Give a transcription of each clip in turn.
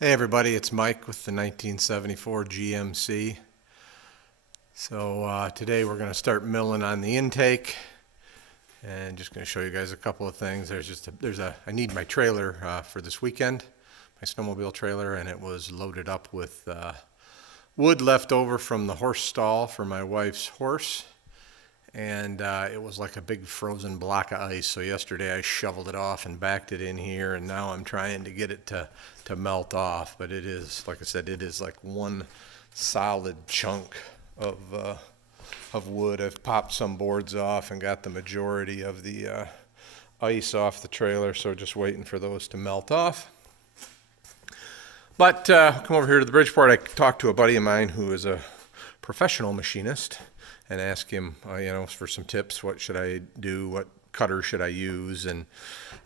Hey everybody, it's Mike with the 1974 GMC. Today we're going to start milling on the intake and just going to show you guys a couple of things. I need my trailer for this weekend, my snowmobile trailer, and it was loaded up with wood left over from the horse stall for my wife's horse. And it was like a big frozen block of ice. So yesterday I shoveled it off and backed it in here, and now I'm trying to get it to melt off. But it is, like I said, it is like one solid chunk of wood. I've popped some boards off and got the majority of the ice off the trailer, so just waiting for those to melt off. But come over here to the Bridgeport. I talked to a buddy of mine who is a professional machinist and ask him, for some tips. What should I do? What cutter should I use? And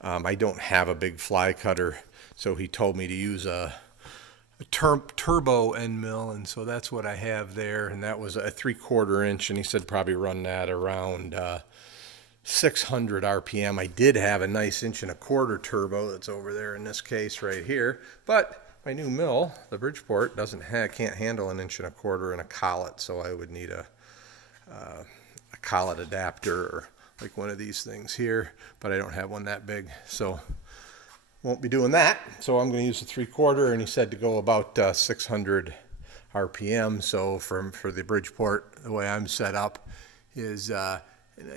I don't have a big fly cutter, so he told me to use a turbo end mill, and so that's what I have there. And that was a 3/4 inch, and he said probably run that around 600 RPM. I did have a nice 1.25 inch turbo that's over there in this case right here, but my new mill, the Bridgeport, can't handle 1.25 inches and a collet, so I would need a collet adapter or like one of these things here, but I don't have one that big, so won't be doing that. So I'm going to use a 3/4, and he said to go about 600 RPM. So for the Bridgeport, the way I'm set up is, and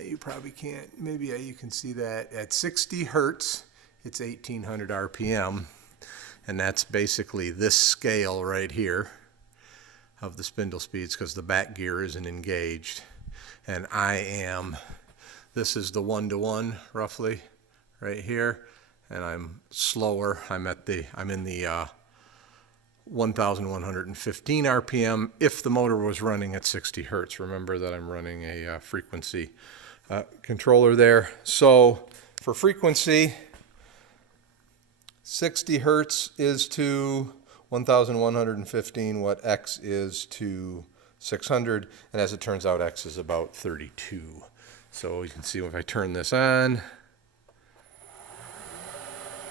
you probably can't, maybe you can see that at 60 hertz, it's 1800 RPM, and that's basically this scale right here of the spindle speeds, because the back gear isn't engaged. And this is the 1-to-1 roughly right here, and I'm slower. I'm in the 1115 RPM if the motor was running at 60 hertz. Remember that I'm running a frequency controller there. So for frequency, 60 hertz is to 1115, what X is to 600, and as it turns out, X is about 32. So you can see if I turn this on,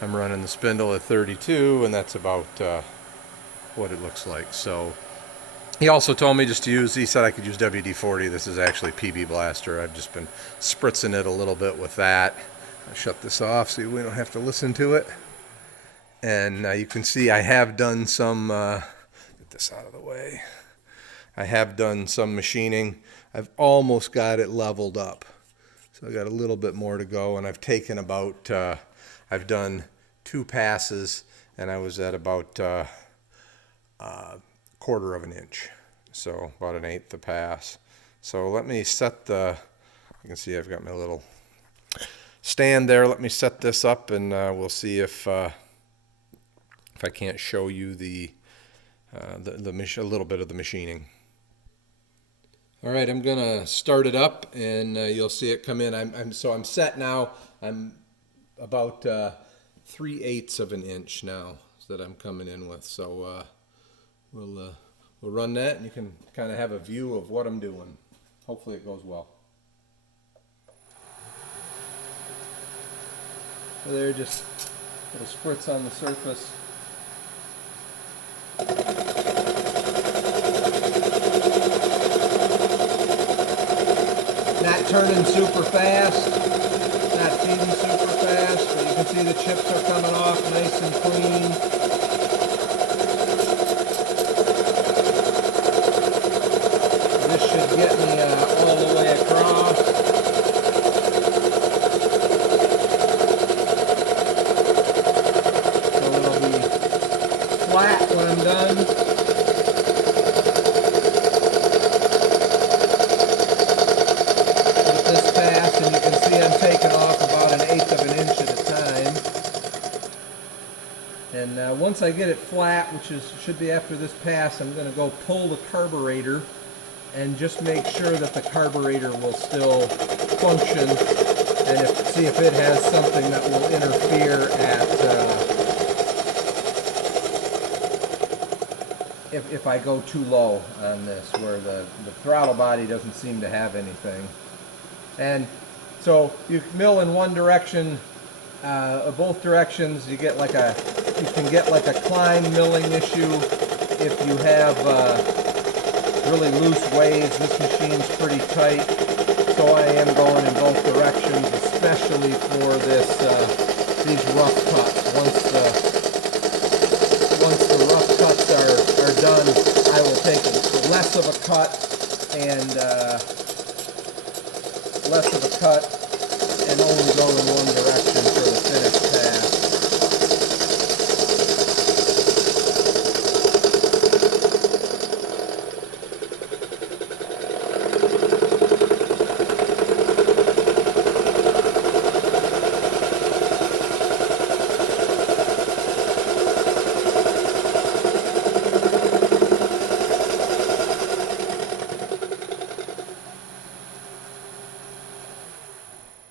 I'm running the spindle at 32, and that's about what it looks like. So he also told me he said I could use WD-40. This is actually PB Blaster. I've just been spritzing it a little bit with that. I'll shut this off so we don't have to listen to it. And you can see I have done some, get this out of the way. I have done some machining. I've almost got it leveled up. So I got a little bit more to go, and I've taken about, I've done 2 passes, and I was at about 1/4 inch. So about 1/8 a pass. So let me set you can see I've got my little stand there. Let me set this up, and we'll see if I can't show you a little bit of the machining. All right, I'm gonna start it up, and you'll see it come in. I'm set now. I'm about 3/8 of an inch now that I'm coming in with. So we'll run that, and you can kind of have a view of what I'm doing. Hopefully it goes well. So there, just little spritz on the surface. Not turning super fast, not feeding super fast, but you can see the chips are coming off nice and clean. This should get me all the way across. So it'll be flat when I'm done. And you can see I'm taking off about 1/8 of an inch at a time. And once I get it flat, which should be after this pass, I'm going to go pull the carburetor and just make sure that the carburetor will still function, and see if it has something that will interfere if I go too low on this, where the throttle body doesn't seem to have anything. And so you mill in one direction, both directions, you get like a you can get like a Klein milling issue if you have really loose waves. This machine's pretty tight, so I am going in both directions, especially for these rough cuts. Once the rough cuts are done, I will take less of a cut and only go in one direction for the finished pass.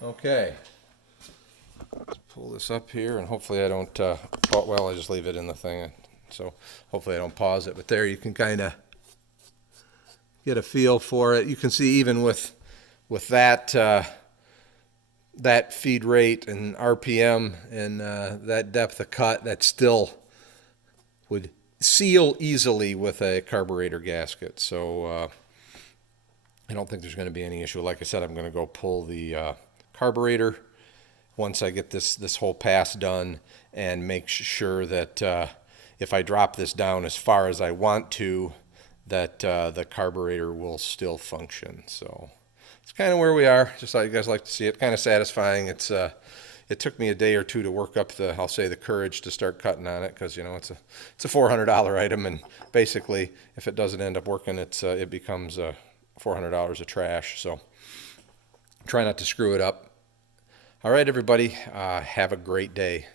Okay, let's pull this up here, and hopefully I don't, well, I just leave it in the thing, so hopefully I don't pause it, but there you can kind of get a feel for it. You can see even with that, that feed rate and RPM and that depth of cut, that still would seal easily with a carburetor gasket, so I don't think there's going to be any issue. Like I said, I'm going to go pull the carburetor once I get this whole pass done and make sure that if I drop this down as far as I want to, that the carburetor will still function. So it's kind of where we are. Just thought you guys like to see it. Kind of satisfying. It took me a day or two to work up I'll say the courage to start cutting on it, because it's a $400 item, and basically if it doesn't end up working, it becomes $400 of trash. So try not to screw it up. All right, everybody, have a great day.